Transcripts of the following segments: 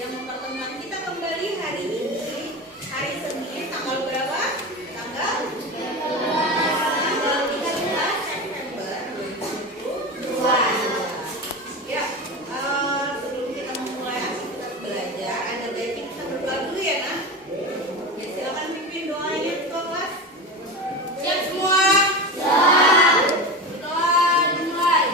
yang mempertemukan kita kembali hari ini, hari Senin, tanggal berapa? Tanggal 13 September 2022. Ya, sebelum kita memulai aktivitas belajar, ada baiknya kita berdoa dulu ya, Nak. Ya, silakan pimpin doanya ke kelas. Siap semua? Siap. Berdoa dimulai.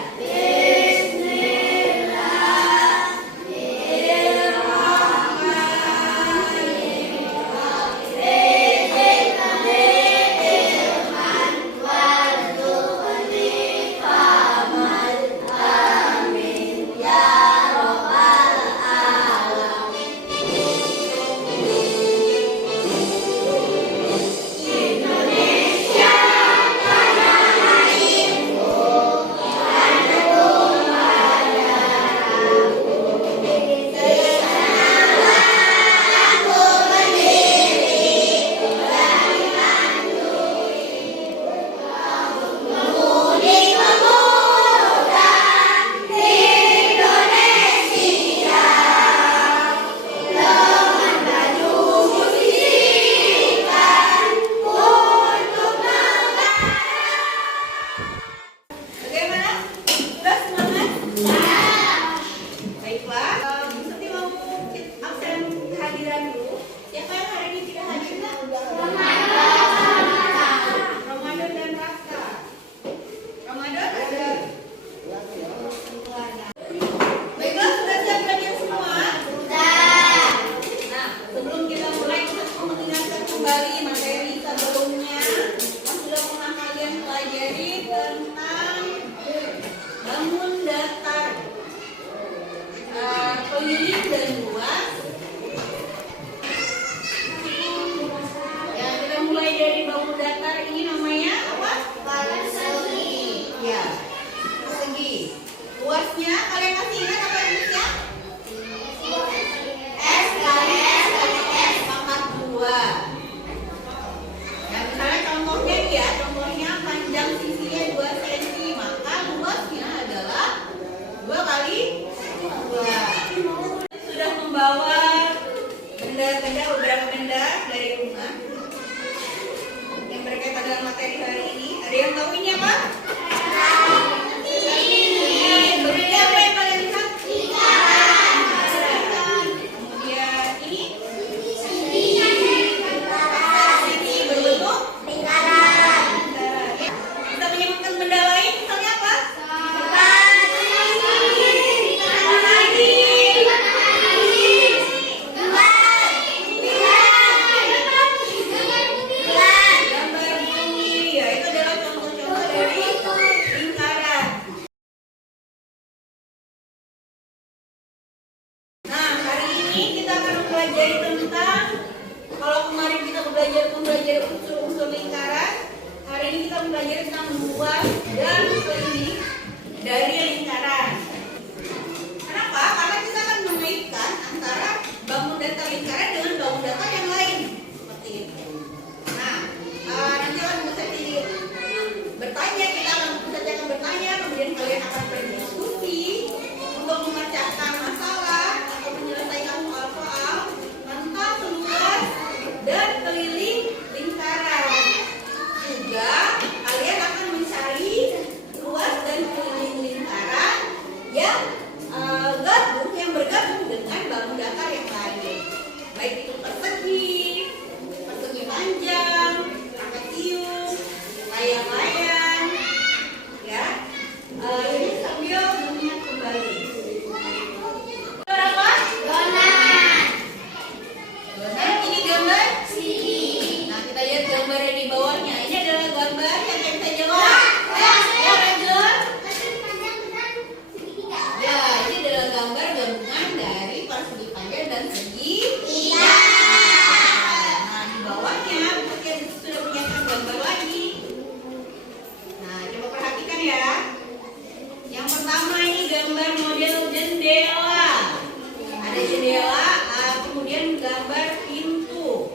Beberapa benda dari rumah yang berkaitan dengan materi hari ini. Ada yang tahu ini apa? Benda apa yang kalian lihat? Kemudian ini berbentuk lingkaran. Kita menyebutkan benda lain, misalnya apa? Kita akan mempelajari tentang, kalau kemarin kita belajar unsur-unsur lingkaran, hari ini kita mempelajari tentang luas dan keliling dari lingkaran. Kenapa? Karena kita akan mengaitkan antara bangun datar lingkaran dengan bangun datar yang lain, seperti itu. Nah, nanti akan bertanya, kita akan bertanya, kemudian kalian akan berdiskusi untuk memecahkan masalah atau menyelesaikan soal-soal tentang luas dan keliling lingkaran. Juga kalian akan mencari luas dan keliling lingkaran yang bergabung dengan bangun datar yang lain, baik itu persegi panjang, trapesium, layang-layang, ya. Ini sambil mengingat kembali. Berapa? Donat. Ini gambar sini. Nah, kita lihat gambarnya di bawahnya. Ini adalah gambar yang kita jawab. Ya, lanjut. Ya, ini adalah gambar gabungan dari persegi panjang dan segi tiga. Nah, di bawahnya mungkin sudah menyiapkan gambar lagi. Nah, coba perhatikan ya. Yang pertama ini gambar model jendela. Ada jendela, kemudian gambar pintu.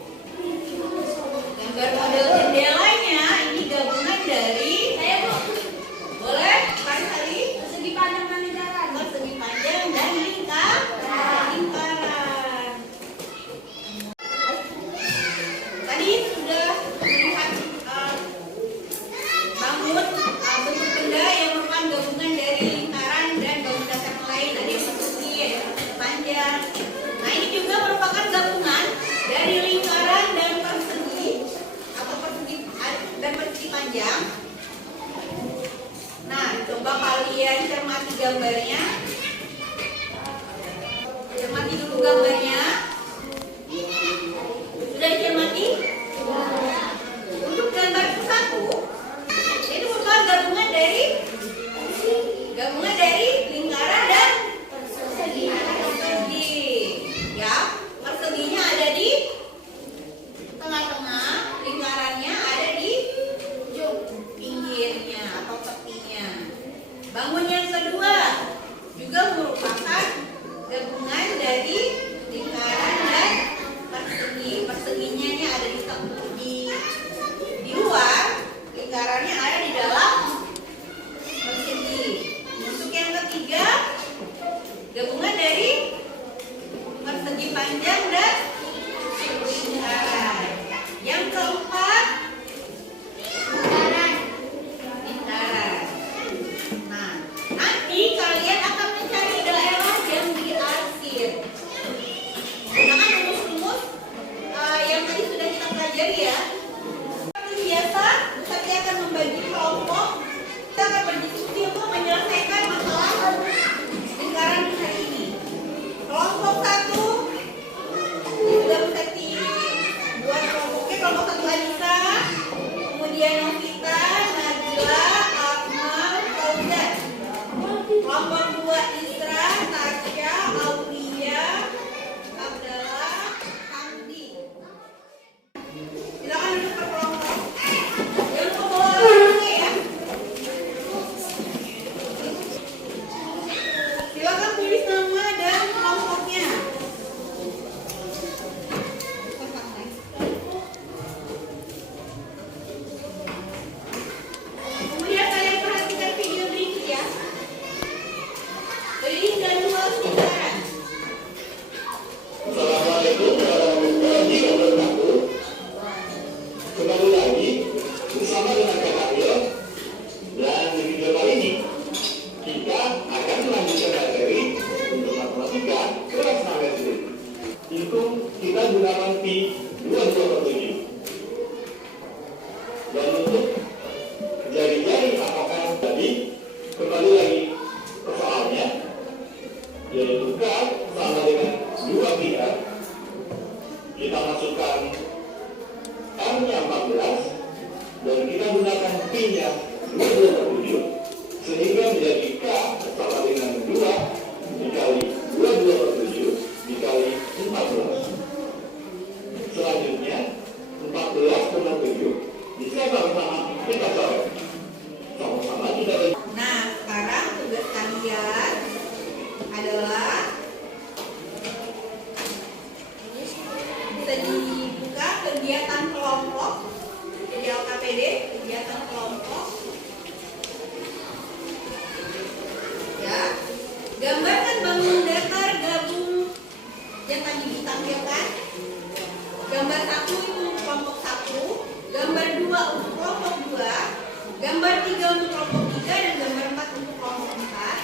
Gambar model jendelanya ini gabungan dari, boleh? Persegi panjang dan lingkaran. Persegi panjang dan lingkaran. panjang. Nah, ini juga merupakan gabungan dari lingkaran dan persegi atau persegi dan persegi panjang. Nah, coba kalian cermati gambarnya. Cermati dulu gambarnya. Sudah dicermati? Untuk gambar satu, ini merupakan gabungan dari lingkaran dan persegi. Ya, perseginya ada di tengah-tengah, lingkarannya ada di pinggirnya atau tepinya. Bangun yang kedua juga merupakan gabungan dari lingkaran dan persegi. Perseginya ini ada di luar, lingkarannya ada di dalam persegi. Untuk yang ketiga, gabungan dari persegi panjang dan lingkaran. Yang keempat, lingkaran. Nah, nanti kalian akan mencari daerah yang diarsir. Gunakan rumus-rumus yang tadi sudah kita pelajari ya. Seperti biasa, saya akan membagi kelompok. Kita akan berdiskusi untuk menyelesaikan masalah lingkaran hari ini. Kelompok satu sudah Seti buat kelompoknya. Kelompok satu Anissa, kemudian Novita, Najla, Akmal, Fauzan. Kelompok dua Isra, Tasya, Aulia, Abdallah, Hamdi. Silakan duduk per kelompok. Jangan lupa bawa alatnya ya. Silakan tulis nama dan kelompoknya. Kemudian kalian perhatikan video berikut ya. Keliling dan luas lingkaran. Assalamualaikum warahmatullahi wabarakatuh. Kembali lagi bersama dengan Kak Ariel. Dan di video kali ini kita akan melanjutkan materi untuk matematika kelas 6 SD. Itu kita gunakan pi 22/7. Dan untuk jari-jari apakah tadi kembali lagi ke soalnya, yaitu K sama dengan 2 pi R. Kita masukkan R-nya 14 dan kita gunakan pi-nya 22/7 sehingga menjadi K sama dengan 2 dikali 22/7 dikali 14. Selanjutnya 14/7 bisa sama-sama kita coret. Sama-sama kita. Nah, sekarang tugas kalian adalah bisa dibuka kegiatan kelompok di LKPD, kegiatan kelompok. Ya, gambarkan bangun datar gabung yang tadi ditampilkan. Gambar 1 itu kelompok 1, gambar 2 untuk kelompok 2, gambar 3 untuk kelompok 3, dan gambar 4 untuk kelompok 4.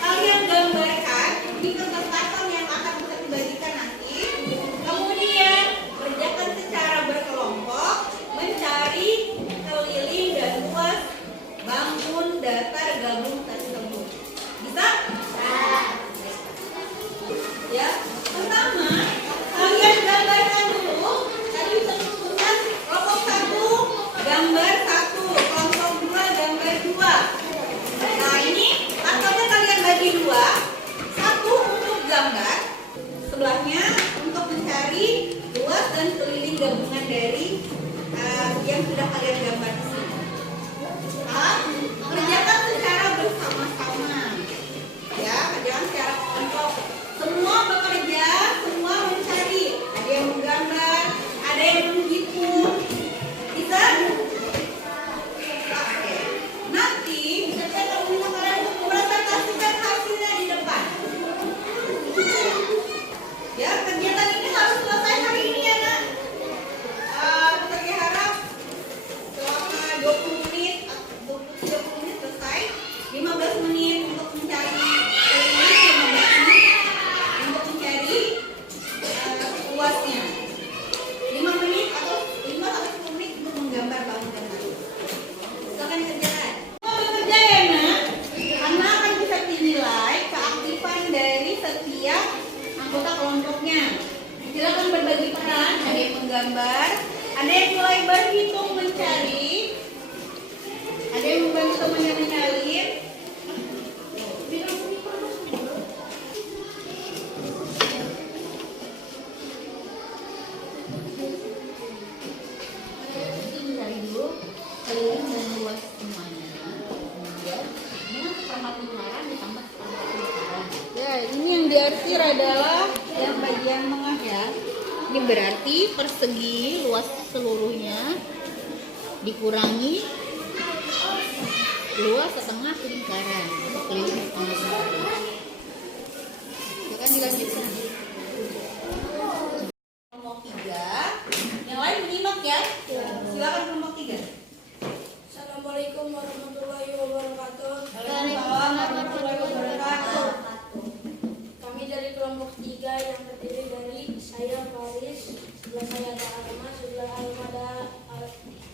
Kalian gambarkan di kesempatan yang akan bisa dibagikan nanti. Kemudian kerjakan secara berkelompok, mencari keliling dan luas bangun datar gabung tersebut. Bisa? Ya, pertama kalian gambarkan dulu. Tadi bisa disebutkan kelompok 1 gambar 1, kelompok 2 gambar 2. Nah, ini ataunya kalian bagi 2, 1 untuk gambar, sebelahnya untuk mencari luas dan keliling gabungan dari yang sudah kalian gambar di sini. Kerjakan secara bersama-sama. Ya, kerjakan secara kelompok. Semua bekerja, semua mencari. Ada yang menggambar, ada yang menghitung. Bisa? Oke. Nanti bisa saya minta kalian untuk presentasikan hasilnya di depan. Ya, kegiatan ini harus selesai hari ini ya, Nak. Saya harap selama 20 menit, 20-30 menggambar, ada yang mulai berhitung mencari, ada yang membantu temannya menyalin. Cari dulu keliling dan luas semuanya. Kemudian dengan seperempat lingkaran ditambah seperempat lingkaran. Ya, ini yang diarsir adalah yang bagian tengah ya. Ini berarti persegi luas seluruhnya dikurangi luas setengah lingkaran untuk keliling setengah lingkaran. Silakan dilanjutkan. Kelompok 3. Yang lain menyimak ya. Silakan kelompok 3. Assalamualaikum warahmatullahi wabarakatuh. Waalaikumsalam warahmatullahi wabarakatuh. Kami dari kelompok 3 yang terdiri dari saya Faris, sebelah saya ada Alma, sebelah Alma ada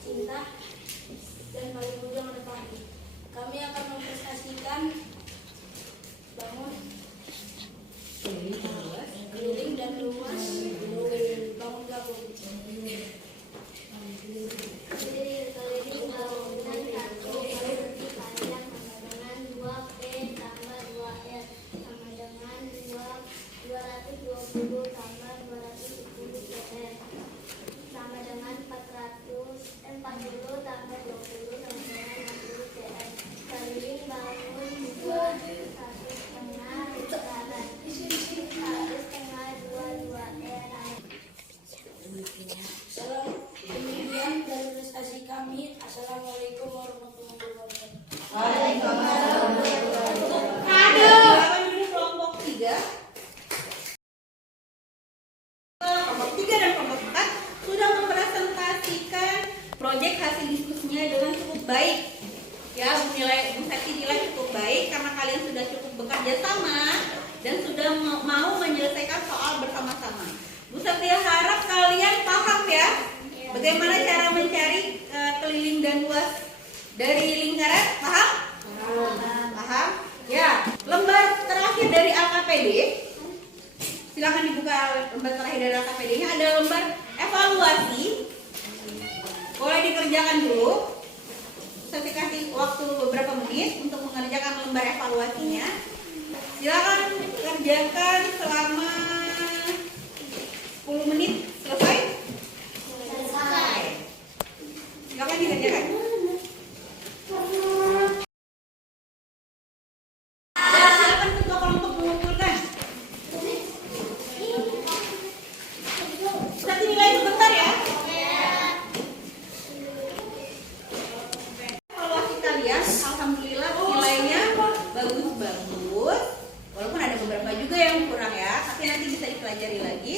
Cinta, dan paling ujung ada Fahri. Kami akan mempresentasikan bangun keliling dan luas bangun gabung. Keliling bangunan satu berarti panjang sama dengan 2P tambah 2R sama dengan 220 tambah 210 PR sama dengan 40 tambah 20 sama dengan 60 PR. Keliling bangun 2 1 setengah lingkaran 1 setengah 2R. Kemudian dari prestasi kami, Assalamualaikum warahmatullahi wabarakatuh. Waalaikumsalam warahmatullahi wabarakatuh. Silakan duduk kelompok 3. Kelompok 3 dan kelompok 4 sudah mempresentasikan proyek hasil diskusinya dengan cukup baik. Ya, Bu Sakti nilai cukup baik karena kalian sudah cukup bekerja sama dan sudah mau menyelesaikan soal bersama-sama. Bu Sakti harap kalian paham ya bagaimana cara mencari keliling dan luas dari lingkaran. Paham? Paham? Ya, lembar terakhir dari LKPD. Silakan dibuka lembar terakhir dari LKPD-nya, ada lembar evaluasi. Boleh dikerjakan dulu. Saya kasih waktu beberapa menit untuk mengerjakan lembar evaluasinya. Silakan kerjakan selama 10 menit. Selesai? Selesai. Silakan dikerjakan. Dan silakan ketua kelompok mengumpulkan. Nanti nilai sebentar ya. Evaluasi kalian, alhamdulillah nilainya bagus-bagus. Walaupun ada beberapa juga yang kurang ya, tapi nanti bisa dipelajari lagi.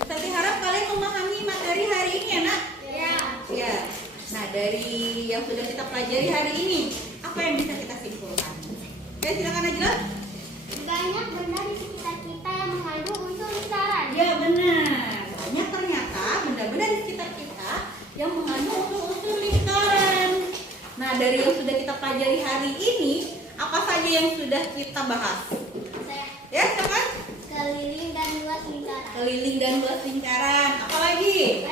Tapi harap kalian memahami materi hari ini ya nak? Ya. Nah, dari yang sudah kita pelajari hari ini, apa yang bisa kita simpulkan? Oke, silakan Najla. Banyak benda di sekitar kita yang mengandung unsur lingkaran. Ya benar. Banyak ternyata benda-benda di sekitar kita yang mengandung unsur lingkaran. Nah, dari yang sudah kita pelajari hari ini, apa saja yang sudah kita bahas? Ya, silakan. Keliling dan luas lingkaran. Keliling dan luas lingkaran. Apalagi?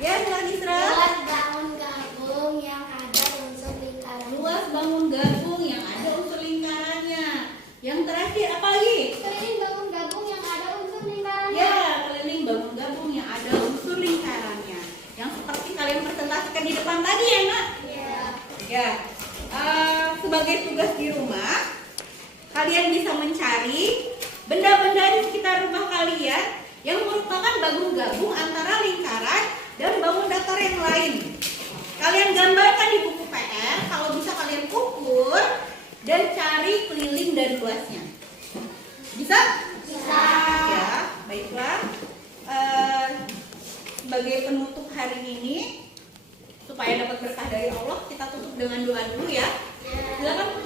Ya, silakan Isra. Luas bangun gabung yang ada unsur lingkaran. Luas bangun gabung yang ada unsur lingkarannya. Yang terakhir apalagi? Keliling bangun gabung yang ada unsur lingkarannya. Ya, keliling bangun gabung yang ada unsur lingkarannya. Yang seperti kalian presentasikan di depan tadi ya, Nak? Ya. Sebagai tugas di rumah, kalian bisa mencari benda-benda di sekitar rumah kalian yang merupakan bangun gabung antara lingkaran dan bangun datar yang lain. Kalian gambarkan di buku PR, kalau bisa kalian ukur dan cari keliling dan luasnya. Bisa? Bisa. Ya, baiklah. Sebagai penutup hari ini, supaya dapat berkah dari Allah, kita tutup dengan doa dulu ya. Silakan